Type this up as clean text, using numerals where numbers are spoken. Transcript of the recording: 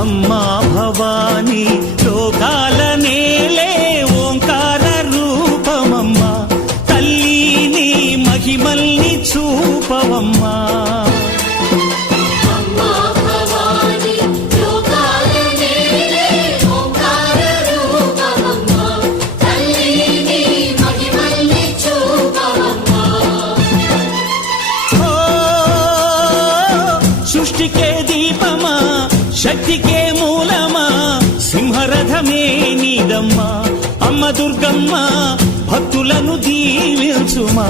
అమ్మా భవానీ లోకాల నేలే ఓంకార రూపమమ్మా తల్లి నీ మహిమల్ని చూపవమ్మా సృష్టికే దీపమా శక్తికే మూలమా సింహరథమే నీదమ్మా అమ్మ దుర్గమ్మ భక్తులను దీవించుమా